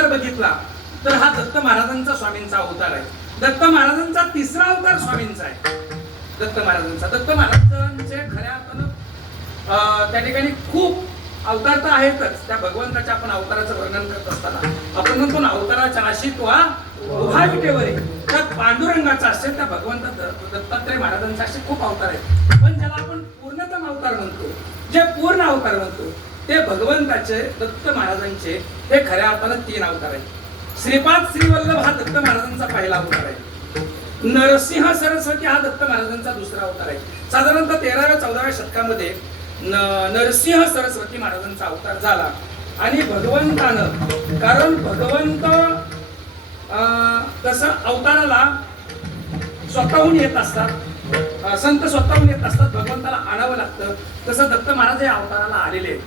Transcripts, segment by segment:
अवतार बघितला तर हा दत्त महाराजांचा स्वामींचा अवतार आहे. दत्त महाराजांचा तिसरा अवतार स्वामींचा आहे. दत्त महाराजांचे खऱ्या अर्थानं त्या ठिकाणी खूप अवतार तर आहेतच. त्या भगवंताच्या आपण अवताराचं वर्णन करत असताना आपण म्हणतो अवताराच्या नाशी तो हा उभा विटेवर आहे. त्या पांडुरंगाचा असेल, त्या भगवंत दत्तात्रय महाराजांचा असे खूप अवतार आहेत. पण ज्याला आपण पूर्णतम अवतार म्हणतो, जे पूर्ण अवतार म्हणतो, ते भगवंताचे दत्त महाराजांचे हे खऱ्या अर्थानं 3 अवतार आहेत. श्रीपाद श्रीवल्लभ हा दत्त महाराजांचा पहिला अवतार आहे. नरसिंह सरस्वती हा दत्त महाराजांचा दुसरा अवतार आहे. साधारणतः 13व्या-14व्या शतकामध्ये नरसिंह सरस्वती महाराजांचा अवतार झाला. आणि भगवंतानं, कारण भगवंत तसं अवताराला स्वतःहून येत असतात, संत स्वतःहून येत असतात, भगवंताला आणावं लागतं. तसं दत्त महाराज या अवताराला आलेले आहेत.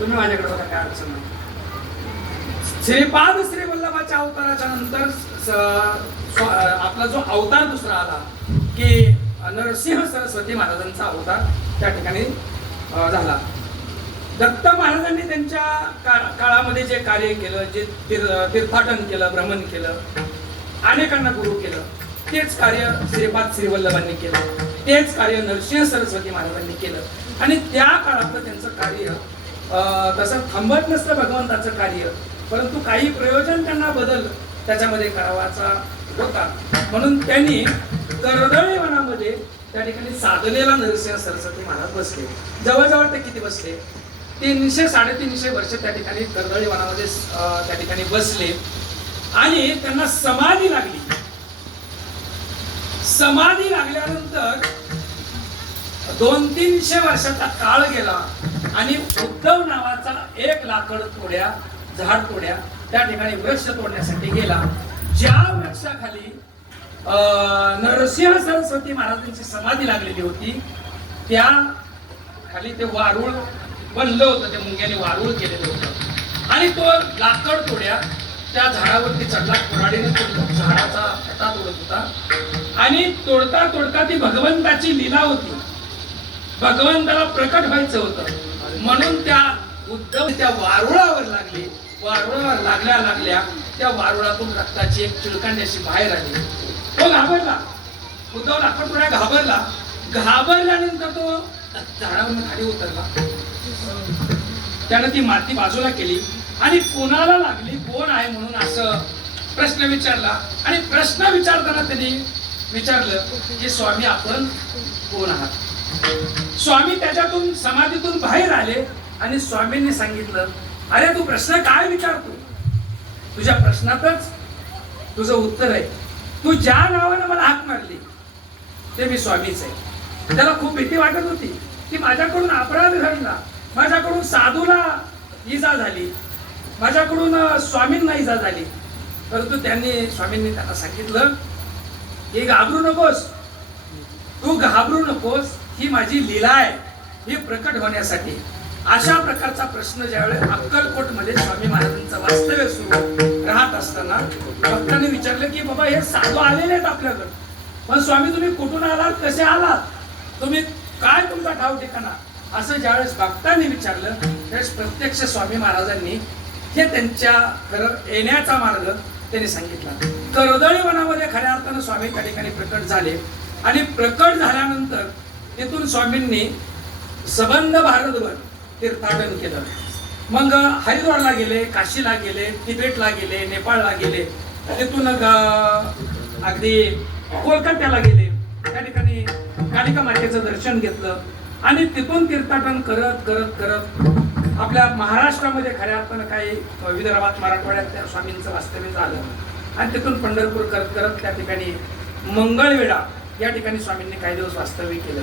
तुम्ही माझ्याकडे बघा, काय अडचण नाही. श्रीपाद श्रीवल्लभाच्या अवताराच्या नंतर आपला जो अवतार दुसरा आला की नरसिंह सरस्वती महाराजांचा अवतार त्या ठिकाणी झाला. दत्त महाराजांनी त्यांच्या काळामध्ये जे कार्य केलं, जे तीर्थाटन केलं, भ्रमण केलं, अनेकांना गुरु केलं, तेच कार्य श्रीपाद श्रीवल्लभांनी केलं, तेच कार्य नरसिंह सरस्वती महाराजांनी केलं. आणि त्या काळातलं त्यांचं कार्य तसं थांबत नसतं भगवंताचं कार्य, परंतु काही प्रयोजन त्यांना बदल त्याच्यामध्ये करावाचा होता. म्हणून त्यांनी कर्दळी वनामध्ये त्या ठिकाणी साधनेला नरसिंह सरस्वती महाराज बसले. जवळजवळ ते किती बसले? 300-350 वर्ष त्या ठिकाणी कर्दळी वनामध्ये त्या ठिकाणी बसले. आणि त्यांना समाधी लागली. समाधी लागल्यानंतर 200-300 वर्षाचा काळ गेला आणि उद्धव नावाचा एक झाड तोड्या त्या ठिकाणी वृक्ष तोडण्यासाठी गेला. ज्या वृक्षाखाली नरसिंह सरस्वती महाराजांची समाधी लागलेली होती, त्या खाली ते वारुळ बनलं होतं, ते मुंग्याने वारुळ केलेलं होतं. आणि तो लाकड तोड्या त्या झाडावरती चढला, कुऱ्हाडीने झाडाचा पटा तोडत होता. आणि तोडता तोडता ती भगवंताची लीला होती, भगवंताला प्रकट व्हायचं होतं. म्हणून त्या उद्धव त्या वारुळावर लागली. वारुळावर लागल्या त्या वारुळातून रक्ताची एक चिळकांडी अशी बाहेर आली. तो घाबरला. उद्धव लाकडतोड्या घाबरल्यानंतर तो झाडावरून खाली उतरला. त्यानं ती माती बाजूला केली आणि कोणाला लागली, कोण आहे म्हणून असं प्रश्न विचारला. आणि प्रश्न विचारताना त्यांनी विचारलं की स्वामी आपण कोण आहात? स्वामी त्याच्यातून समाधीतून बाहेर आले आणि स्वामींनी सांगितलं, अरे तू प्रश्न काय विचारतो? तुझ्या प्रश्नातच तुझं उत्तर आहे. तू ज्या नावानं मला हाक मारली ते मी स्वामीच आहे. त्याला खूप भीती वाटत होती की माझ्याकडून अपराध घडला, माझ्याकडून साधूला इजा झाली, माझ्याकडून स्वामींना इजा झाली. परंतु स्वामींनी त्यांना सांगितलं की घाबरू नकोस, तू घाबरू नकोस, ही माझी लीला आहे, ही प्रकट होण्यासाठी. अशा प्रकारचा प्रश्न ज्यावेळेस अक्कलकोट मध्ये स्वामी महाराजांचं वास्तव्य सुरू राहत असताना भक्तांनी विचारलं की बाबा हे साधू आलेले आहेत आपल्याकडे, पण स्वामी तुम्ही कुठून आलात, कसे आलात, तुम्ही काय तुमचा ठाव ठिकाणा, असं ज्यावेळेस भक्तांनी विचारलं त्यावेळेस प्रत्यक्ष स्वामी महाराजांनी हे त्यांच्या खरं येण्याचा मार्ग त्यांनी सांगितला. कर्दळी वनामध्ये खऱ्या अर्थानं स्वामी त्या ठिकाणी प्रकट झाले. आणि प्रकट झाल्यानंतर तिथून स्वामींनी सबंध भारतभर तीर्थाटन केलं. मग हरिद्वारला गेले, काशीला गेले, तिबेटला गेले, नेपाळला गेले, तिथून अगदी कोलकात्याला गेले, त्या ठिकाणी कालिका मातेचं दर्शन घेतलं. आणि तिथून तीर्थाटन करत करत करत आपल्या महाराष्ट्रामध्ये खऱ्या अर्थानं काही विदर्भात, मराठवाड्यात त्या स्वामींचं वास्तव्य झालं. आणि तिथून पंढरपूर करत करत त्या ठिकाणी मंगळवेढा या ठिकाणी स्वामींनी काही दिवस वास्तव्य केलं.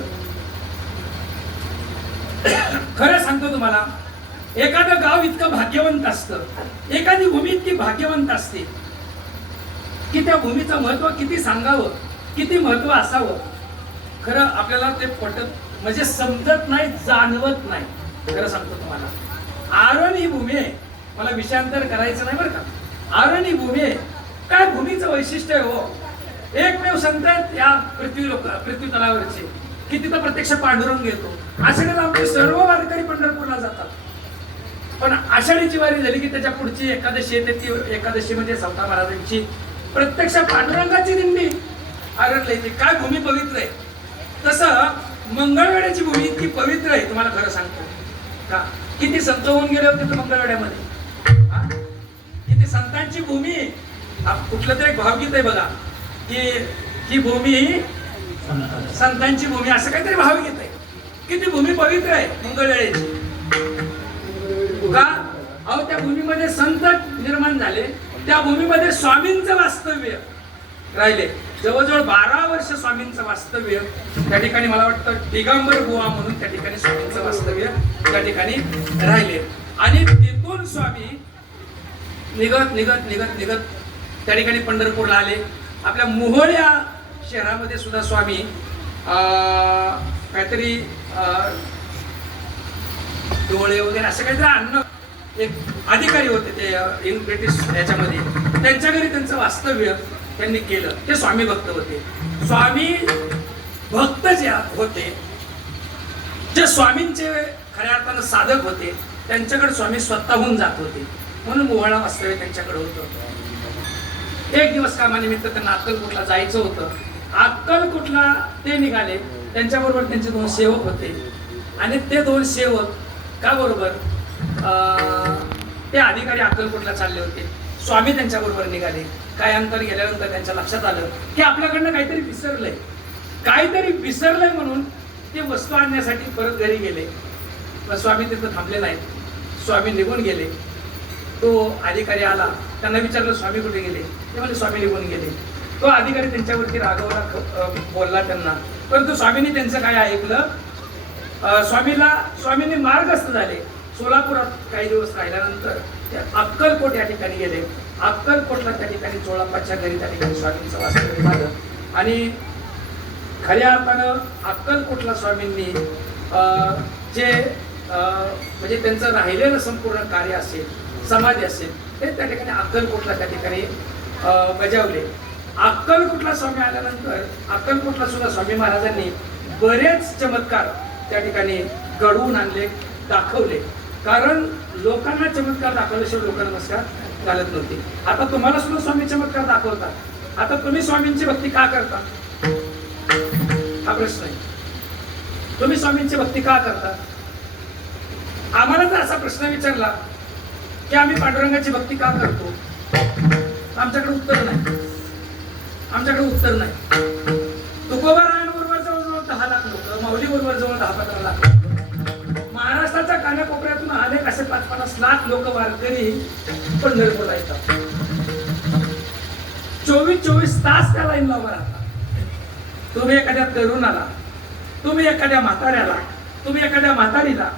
खरं सांगतो तुम्हाला, एखादं गाव इतकं भाग्यवंत असतं, एखादी भूमी इतकी भाग्यवंत असते की त्या भूमीचं महत्व किती सांगावं, किती महत्व असावं, खरं आपल्याला ते पटत म्हणजे समजत नाही, जाणवत नाही. खरं सांगतो तुम्हाला, आरण ही भूमी आहे. मला विषयांतर करायचं नाही बरं का. आरण ही भूमी आहे. काय भूमीचं वैशिष्ट्य आहे हो. एकमेव संत आहेत या पृथ्वी तलावरचे की तिथं प्रत्यक्ष पांडुरंग येतो. असे आमचे सर्व वारकरी पंढरपूरला जातात. पण आषाढीची वारी झाली की त्याच्या पुढची एकादशी येते, ती एकादशी म्हणजे सावता महाराजांची प्रत्यक्ष पांडुरंगाची दिंडी आरडली. काय भूमी पवित्र आहे. तसं मंगळवेढ्याची भूमी इतकी पवित्र आहे, तुम्हाला खरं सांगतो का. किती संत होऊन गेले होते तर मंगळवेढ्यामध्ये. किती संतांची भूमी. कुठलं तरी एक भावगीत आहे बघा की ही भूमी संतांची भूमी, असं काहीतरी भावगीत आहे. किती भूमी पवित्र आहे मंगळवेढ्याची का. अहो त्या भूमीमध्ये संत निर्माण झाले, त्या भूमीमध्ये स्वामींचं वास्तव्य राहिले. जवळजवळ 12 वर्ष स्वामींचं वास्तव्य त्या ठिकाणी. मला वाटतं दिगंबर गोवा म्हणून त्या ठिकाणी स्वामींचं वास्तव्य त्या ठिकाणी राहिले. आणि तिथून स्वामी निघत निघत निघत निघत त्या ठिकाणी पंढरपूरला आले. आपल्या मोहोळ या शहरामध्ये सुद्धा स्वामी काहीतरी डोळे वगैरे असं काहीतरी अन्न एक अधिकारी होते ते इन ब्रिटिश याच्यामध्ये, त्यांच्या घरी त्यांचं वास्तव्य त्यांनी केलं. ते स्वामी भक्त होते. स्वामी भक्त जे होते, जे स्वामींचे खऱ्या अर्थानं साधक होते, त्यांच्याकडे स्वामी स्वतःहून जात होते. म्हणून मोहळा वास्तव्य त्यांच्याकडे होतं. एक दिवस कामानिमित्त त्यांना अक्कलकोटला जायचं होतं. अक्कलकोटला ते निघाले. त्यांच्याबरोबर त्यांचे 2 सेवक होते आणि ते 2 सेवक का बरोबर ते अधिकारी अक्कलकोटला चालले होते. स्वामी त्यांच्याबरोबर निघाले. काय अंतर गेल्यानंतर त्यांच्या लक्षात आलं की आपल्याकडनं काहीतरी विसरलंय. काहीतरी विसरलंय म्हणून ते वस्तू आणण्यासाठी परत घरी गेले. पण स्वामी तिथं थांबले नाहीत. स्वामी निघून गेले. तो अधिकारी आला, त्यांना विचारलं स्वामी कुठे गेले. ते म्हणजे स्वामी निघून गेले. तो अधिकारी त्यांच्यावरती रागवला, बोलला त्यांना. परंतु स्वामींनी त्यांचं काय ऐकलं. स्वामींनी मार्गस्थ झाले. सोलापुरात काही दिवस राहिल्यानंतर ते अक्कलकोट या ठिकाणी गेले. अक्कलकोटला त्या ठिकाणी चोळाप्पाच्या घरी त्या ठिकाणी स्वामींचं वास्तव्य झालं. आणि खऱ्या अर्थानं अक्कलकोटला स्वामींनी जे म्हणजे त्यांचं राहिलेलं संपूर्ण कार्य असेल, समाधी असेल, ते त्या ठिकाणी अक्कलकोटला त्या ठिकाणी बजावले. अक्कलकोटला स्वामी आल्यानंतर अक्कलकोटला सुद्धा स्वामी महाराजांनी बरेच चमत्कार त्या ठिकाणी घडवून आणले, दाखवले. कारण लोकांना चमत्कार दाखवल्याशिवाय लोक नमस्कार घालत नव्हते. आता तुम्हाला सुद्धा स्वामी चमत्कार दाखवतात. आता तुम्ही स्वामींची भक्ती का करता हा प्रश्न आहे. तुम्ही स्वामींची भक्ती का करता. आम्हाला जर असा प्रश्न विचारला की आम्ही पांडुरंगाची भक्ती का करतो, आमच्याकडे उत्तर नाही. आमच्याकडे उत्तर नाही. तुकोबारायांबरोबर जवळजवळ 10 लाख लोक, माऊली बरोबर जवळ 10-15 लाख लोक, महाराष्ट्राच्या कानाकोपऱ्यातून अनेक असे 5-50 लाख लोक वारकरी पंढरपूरला येतात. 24 तास त्या लाईनला उभा राहतात. तुम्ही एखाद्या तरुणाला, तुम्ही एखाद्या म्हाताऱ्याला, तुम्ही एखाद्या म्हातारीला,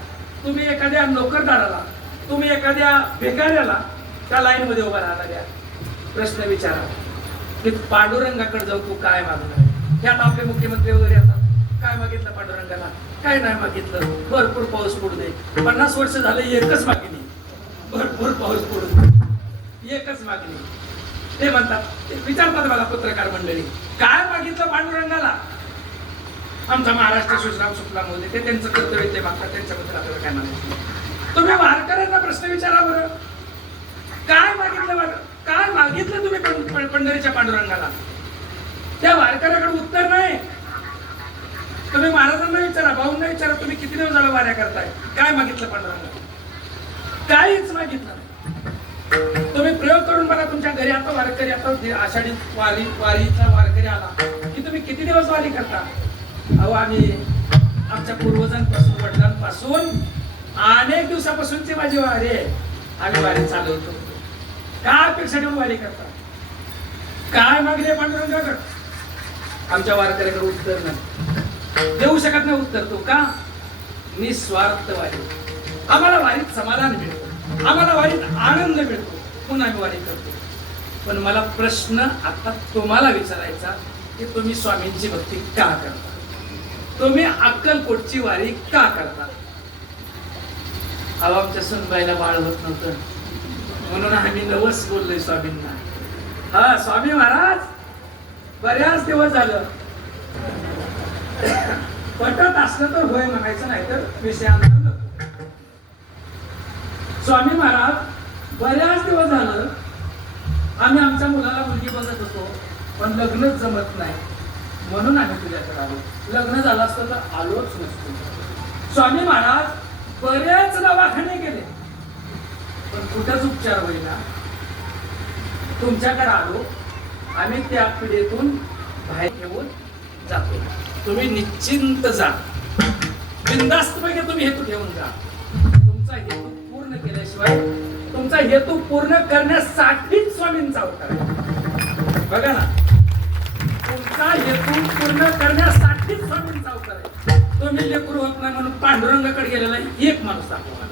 तुम्ही एखाद्या नोकरदाराला, तुम्ही एखाद्या भिकाऱ्याला त्या लाईन मध्ये उभा राहायला द्या. प्रश्न विचारा की पांडुरंगाकडे जाऊ तू काय मागणार. हे आता आपले मुख्यमंत्री वगैरे येतात. काय मागितलं पांडुरंगाला, काय नाही मागितलं. भरपूर पाऊस पडू दे. 50 वर्ष झाले एकच मागणी, भरपूर पाऊस पडू दे, एकच मागणी. ते म्हणतात, विचारतात मला पत्रकार मंडळी, काय मागितलं पांडुरंगाला. आमचा महाराष्ट्र सुजलाम सुफलाम होते, ते त्यांचं कर्तव्य ते मागतात, त्यांच्याबद्दल आपल्याला काय मागितलं. तुम्ही वारकऱ्यांना प्रश्न विचारा बरं, काय मागितलं बरं, काय मागितलं तुम्ही पंढरीच्या पांडुरंगाला. त्या वारकऱ्याकडे उत्तर नाही. तुम्ही महाराजांना विचारा, भाऊंना विचारा, तुम्ही किती दिवस झालं वाऱ्या करताय, काय मागितलं पांडुरंगाला. काहीच मागितलं नाही. तुम्ही प्रयोग करून बघा तुमच्या घरी. आता वारकरी, आता आषाढी वारीचा वारकरी आला की तुम्ही किती दिवस वारी करता. अहो आम्ही आमच्या पूर्वजांपासून, वडिलांपासून अनेक दिवसापासूनची माझी वारी आहे. आम्ही वारी चालवतो. काय अपेक्षा ठेवून वारी करता, काय मागले पांडुरंगाकडे. आमच्या वारकऱ्याकडे उत्तर नाही, देऊ शकत नाही उत्तर. तो का निस्वार्थ वारी. आम्हाला वारीत समाधान मिळतं, आम्हाला वारीत आनंद मिळतो, म्हणून आम्ही वारी करतो. पण मला प्रश्न आता तुम्हाला विचारायचा की तुम्ही स्वामींची भक्ती का करता, तुम्ही अक्कलकोटची वारी का करता. अहो आमच्या सुनबाईला बाळ होत नव्हतं म्हणून आम्ही नवस बोललोय स्वामींना. हा स्वामी महाराज बऱ्याच दिवस झालं, पटत असलं तर होय म्हणायचं, नाही तर विषयांतर नको. स्वामी महाराज बऱ्याच दिवस झालं आम्ही आमच्या मुलाला मुलगी बघत होतो, पण लग्नच जमत नाही, म्हणून आम्ही तुझ्याकडे आलो. लग्न झालं असतं तर आलोच नसतो. स्वामी महाराज बरेच दवाखाने गेले, पण कुठंच उपचार होईना. तुमच्याकडे आलो. आम्ही त्या पिढीतून बाहेर घेऊन जातो. तुम्ही निश्चिंत जा, बिनधास्तपणे तुम्ही हेतू ठेवून जा. तुमचा हेतू पूर्ण केल्याशिवाय, तुमचा हेतू पूर्ण करण्यासाठीच स्वामींचा अवतार आहे. बघा ना, तुमचा हेतू पूर्ण करण्यासाठीच स्वामींचा अवतार आहे. तुम्ही लेकरू होत नाही म्हणून पांडुरंगाकडे गेलेला एक माणूस दाखवा.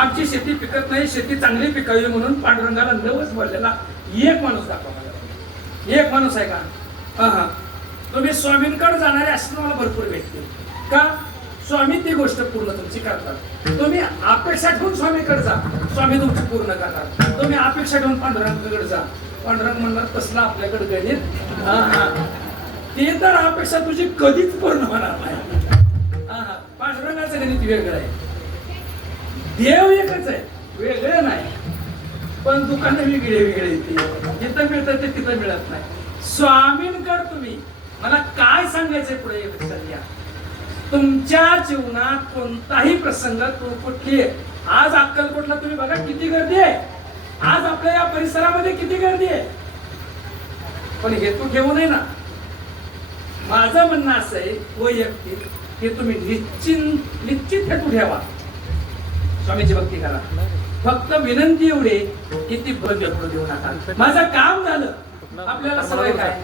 आमची शेती पिकत नाही, शेती चांगली पिकावी म्हणून पांडुरंगाला नवस बोललेला एक माणूस दाखवा मला. एक माणूस आहे का? हा. तुम्ही स्वामींकडे जाणारे असे तुम्हाला भरपूर भेटतील का? स्वामी ती गोष्ट पूर्ण तुमची करतात. तुम्ही अपेक्षा ठेवून स्वामीकडे जा, स्वामी तुमची पूर्ण करतात. तुम्ही अपेक्षा ठेवून पांडुरंगाकडे जा, पांडुरंग म्हणणार तसला आपल्याकडे गणित. ते तर अपेक्षा तुझी कधीच पूर्ण होणार नाही. पांडुरंगाचं गणित वेगळं आहे, देव एकच आहे, वेगळं नाही. पण दुकानं वेगळे वेगळे येते, जिथं मिळतं ते तिथं मिळत नाही. स्वामींकडे तुम्ही, मला काय सांगायचंय पुढे लक्षात घ्या. तुमच्या जीवनात कोणताही प्रसंग कुठली, आज अक्कलकोटला तुम्ही बघा किती गर्दी आहे, आज आपल्या या परिसरामध्ये किती गर्दी आहे, पण हेतू ठेवू नये ना. माझं म्हणणं असं आहे वैयक्तिक की तुम्ही निश्चित हेतू ठेवा, स्वामीची भक्ती करा. फक्त विनंती एवढी की ती बंद देऊ नका. माझं काम झालं, आपल्याला सवय काय,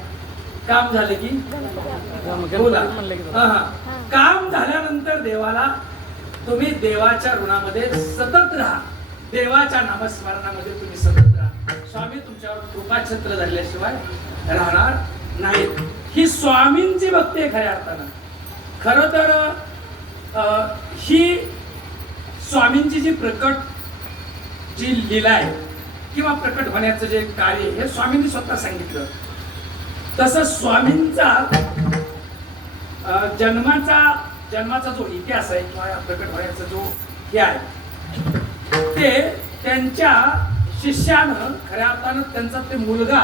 काम झालं की बोला. काम झाल्यानंतर देवाला, तुम्ही देवाच्या ऋणामध्ये सतत राहा, देवाच्या नामस्मरणामध्ये तुम्ही सतत राहा. स्वामी तुमच्यावर कृपाछत्र झाल्याशिवाय राहणार नाहीत. ही स्वामींची भक्ती आहे खऱ्या अर्थानं. खरं तर ही स्वामींची जी जी लीला आहे किंवा प्रकट होण्याचं जे कार्य हे स्वामींनी स्वतः सांगितलं. तसं स्वामींचा जन्माचा जो इतिहास आहे किंवा प्रकट होण्याचा जो हे आहे, ते त्यांच्या शिष्यानं खऱ्या अर्थानं त्यांचा ते मुलगा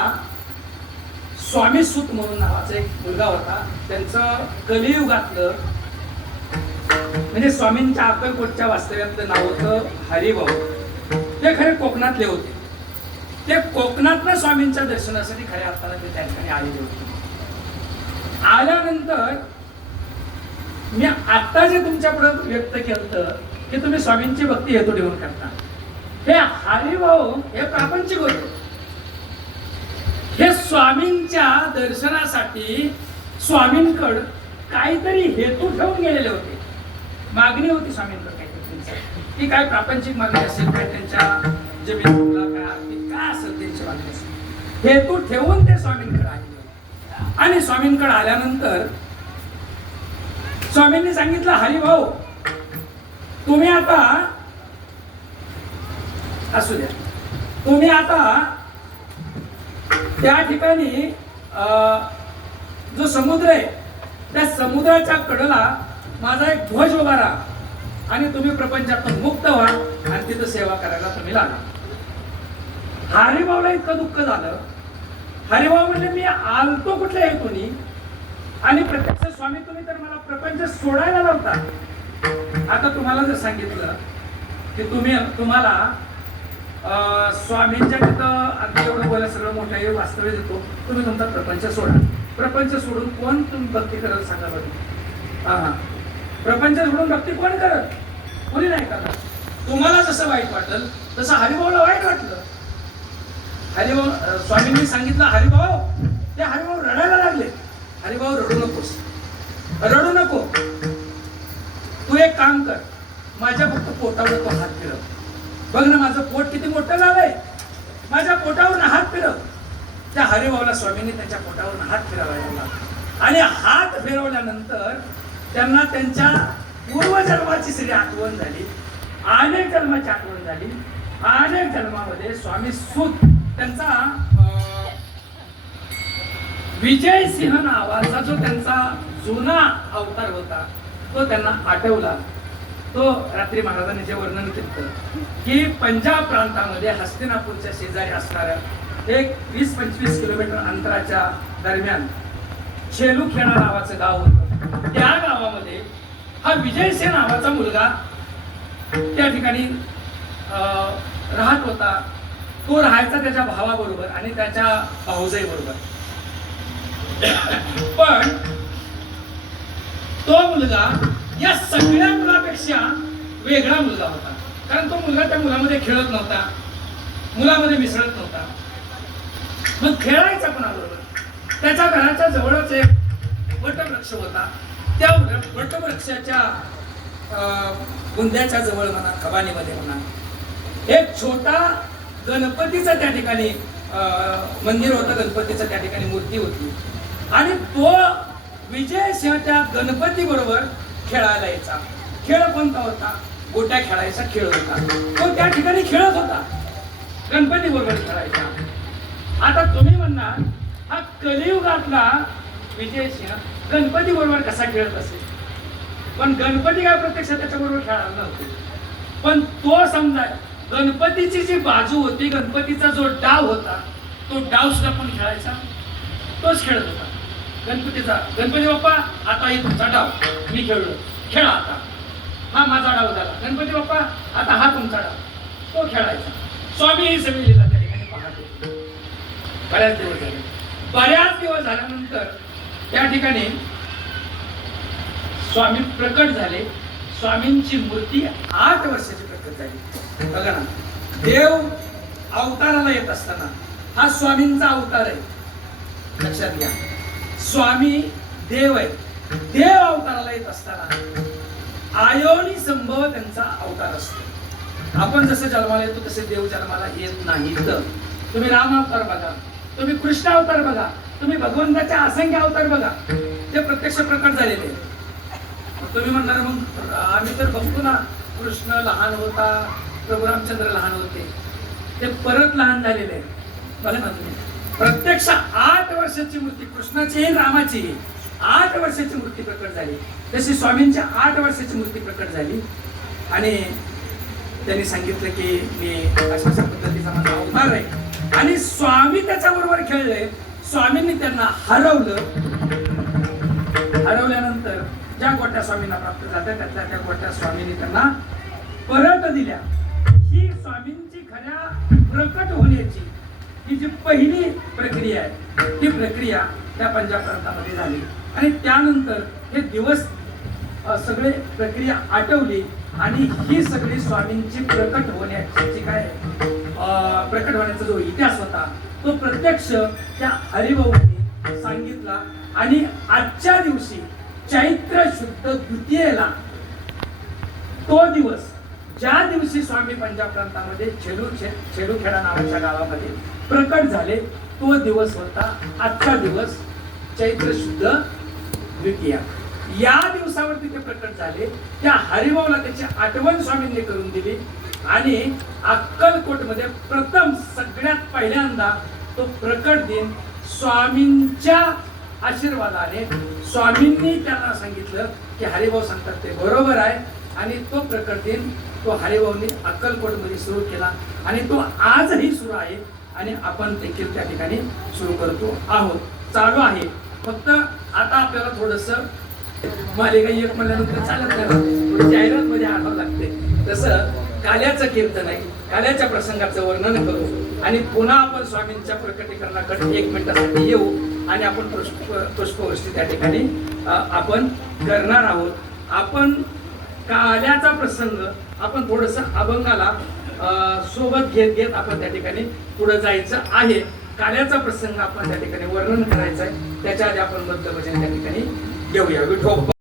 स्वामी सूत म्हणून नावाचा एक मुलगा होता. त्यांचं कलियुगातलं म्हणजे स्वामींच्या अक्कलकोटच्या वास्तव्यातलं नाव होतं हरिभाऊ. ते खरे कोकणातले होते. ते कोकणातल्या स्वामींच्या दर्शनासाठी खऱ्या अर्थानं ते त्या ठिकाणी आलेले होते. आल्यानंतर मी आता जे तुमच्या पुढे व्यक्त केलं की तुम्ही स्वामींची भक्ती हेतू ठेवून करता, हे हरिभाऊ हे प्रापंचिक होते. हे स्वामींच्या दर्शनासाठी स्वामींकडे काहीतरी हेतू ठेवून गेलेले होते. मागणी होती स्वामींकडे काहीतरी, ती काय प्रापंचिक मागणी असेल, काय त्यांच्या जमिनीला काय असेल त्यांची मागणी असेल, हेतू ठेवून ते स्वामींकडे आले. आणि स्वामींकडे आल्यानंतर स्वामींनी सांगितलं, हरिभाऊ तुम्ही आता असू द्या, तुम्ही आता त्या ठिकाणी जो समुद्र आहे त्या समुद्राच्या कडेला माझा एक ध्वज उभा राहा आणि तुम्ही प्रपंचातून मुक्त व्हा आणि तिथं सेवा करायला तुम्ही लागा. हरिभाऊला इतकं दुःख झालं. हरिभाऊ म्हणले, मी आलतो कुठल्या हेतूनी आणि प्रत्यक्ष स्वामी तुम्ही तर मला प्रपंच सोडायला लावता. आता तुम्हाला जर सांगितलं की तुम्हाला स्वामींच्या तिथं अगदी एवढं बोला सगळं मोठं हे वास्तव्य देतो, तुम्ही तुमचा प्रपंच सोडा. प्रपंच सोडून कोण तुम्ही भक्ती करत सांगा बरं. प्रपंच सोडून भक्ती कोण करत? कोणी नाही करत. तुम्हाला जसं वाईट वाटलं तसं हरिभाऊला वाईट वाटलं. हरिभाऊ स्वामींनी सांगितलं, हरिभाऊ ते हरिभाऊ रडायला लागले. हरिभाऊ रडू नकोस, रडू नको, तू एक काम कर, माझ्या फक्त पोटावर तो हात फिरव. बघ ना माझं पोट किती मोठं झालंय, माझ्या पोटावर हात फिरव. त्या हरिभाऊला स्वामींनी त्यांच्या पोटावर हात फिरवायला आणि हात फिरवल्यानंतर त्यांना त्यांच्या पूर्वजन्माची सगळी आठवण झाली, अनेक जन्माची आठवण झाली. अनेक जन्मामध्ये स्वामी सूत त्यांचा विजय सिंह नावाचा जो त्यांचा जुना अवतार होता तो त्यांना आठवला. तो रात्री महाराजांनी जे वर्णन केलं की पंजाब प्रांतामध्ये हस्तिनापूरच्या शेजारी असणाऱ्या एक 20-25 किलोमीटर अंतराच्या दरम्यान शेलूखेडा नावाचं गाव होतं. त्या गावामध्ये हा विजयसिंह नावाचा मुलगा त्या ठिकाणी राहत होता. तो राहायचा त्याच्या भावाबरोबर आणि त्याच्या भाऊजाई बरोबर. पण तो मुलगा या सगळ्या मुलापेक्षा वेगळा मुलगा होता. कारण तो मुलगा त्या मुलामध्ये खेळत नव्हता, मुलामध्ये मिसळत नव्हता. मग खेळायचा कोणाबरोबर? त्याच्या घराच्या जवळच एक वटवृक्ष होता. त्या वटवृक्षाच्या बुंद्याच्या जवळ म्हणा, खबानीमध्ये म्हणा, एक छोटा गणपतीचा त्या ठिकाणी मंदिर होतं. गणपतीचं त्या ठिकाणी मूर्ती होती. आणि तो विजयसिंह त्या गणपती बरोबर खेळायला यायचा. खेळ कोणता होता? गोट्या खेळायचा खेळ होता. तो त्या ठिकाणी खेळत होता, गणपती बरोबर खेळायचा. आता तुम्ही म्हणणार हा कलियुगातला विजयसिंह गणपती बरोबर कसा खेळत असेल? पण गणपती काय प्रत्यक्ष त्याच्या बरोबर खेळायला नव्हते. पण तो समजा गणपतीची जी बाजू होती, गणपतीचा जो डाव होता, तो डाव सुद्धा पण खेळायचा, तोच खेळत होता. गणपती बाप्पा आता ही तुमचा डाव, मी खेळलो, खेळा आता. हा माझा डाव झाला. गणपती बाप्पा आता हा तुमचा डाव, तो खेळायचा. स्वामी ही सगळी लीला त्या ठिकाणी पाहते. बऱ्याच दिवस झाले. बऱ्याच दिवस झाल्यानंतर त्या ठिकाणी स्वामी प्रकट झाले. स्वामींची मूर्ती 8 वर्षाची प्रकट झाली. बघा ना, देव अवताराला येत असताना हा स्वामींचा अवतार आहे. लक्षात घ्या, स्वामी देव आहे. देव अवताराला येत असताना आयोनी संभव त्यांचा अवतार असतो. आपण जसं जन्माला येतो तसे देव जन्माला येत नाहीत. तुम्ही राम अवतार बघा, तुम्ही कृष्ण अवतार बघा, तुम्ही भगवंताचे असंख्य अवतार बघा, ते प्रत्यक्ष प्रकट झालेले. तुम्ही म्हणणार मग आम्ही तर बघतो ना, कृष्ण लहान होता, प्रभू रामचंद्र लहान होते, ते परत लहान झालेले. बघा ना तुम्ही, प्रत्यक्ष 8 वर्षाची मूर्ती, कृष्णाची रामाची 8 वर्षाची मूर्ती प्रकट झाली. तशी स्वामींची 8 वर्षाची मूर्ती प्रकट झाली. आणि त्यांनी सांगितलं की मी अशा पद्धतीचा माझा अवतार आहे. आणि स्वामी त्याच्याबरोबर खेळले. स्वामींनी त्यांना हरवल्यानंतर ज्या गोट्या स्वामींना प्राप्त झाल्या त्यातल्या त्या गोट्या स्वामींनी त्यांना परत दिल्या. ही स्वामींची खऱ्या प्रकट होण्याची ही जी पहिली प्रक्रिया आहे, ती प्रक्रिया त्या पंजाब प्रांतामध्ये झाली. आणि त्यानंतर हे दिवस सगळे प्रक्रिया आटवली आणि ही सगळी स्वामींची प्रकट होण्याची काय प्रकट होण्याचा जो इतिहास होता तो प्रत्यक्ष त्या हरिभाऊंनी सांगितला. आणि आजच्या दिवशी चैत्र शुद्ध द्वितीयेला तो दिवस, ज्या दिवशी स्वामी पंजाब प्रांतामध्ये छेडूखेडा नावाच्या गावामध्ये प्रकट झाले, तो दिवस होता आजचा दिवस, चैत्र शुद्ध द्वितीया. या दिवसावरती ते प्रकट झाले. त्या हरिभाऊला त्याची आठवण स्वामींनी करून दिली. आणि अक्कलकोटमध्ये प्रथम सगळ्यात पहिल्यांदा तो प्रकट दिन स्वामींच्या आशीर्वादाने, स्वामींनी त्यांना सांगितलं की हरिभाऊ सांगतात ते बरोबर आहे. आणि तो प्रकट दिन तो हरिभाऊंनी अक्कलकोटमध्ये सुरू केला आणि तो आजही सुरू आहे. आणि आपण देखील त्या ठिकाणी सुरू करतो आहोत, चालू आहे. फक्त आता आपल्याला थोडंसं मालिका एक म्हणल्यानंतर चालत नाही, जाहिरात मध्ये आणावं लागते. तसं काल्याचं कीर्तन आहे, काल्याच्या प्रसंगाचं वर्णन करू आणि पुन्हा आपण स्वामींच्या प्रकटीकरणाकडे 1 मिनिटासाठी येऊ आणि आपण पुष्पवृष्टी त्या ठिकाणी आपण करणार आहोत. आपण काल्याचा प्रसंग आपण थोडस अभंगाला सोबत घेत आपण त्या ठिकाणी पुढे जायचं आहे. काल्याचा प्रसंग आपण त्या ठिकाणी वर्णन करायचा आहे. त्याच्या आधी आपण बद्ध भजन त्या ठिकाणी घेऊया. विठोबा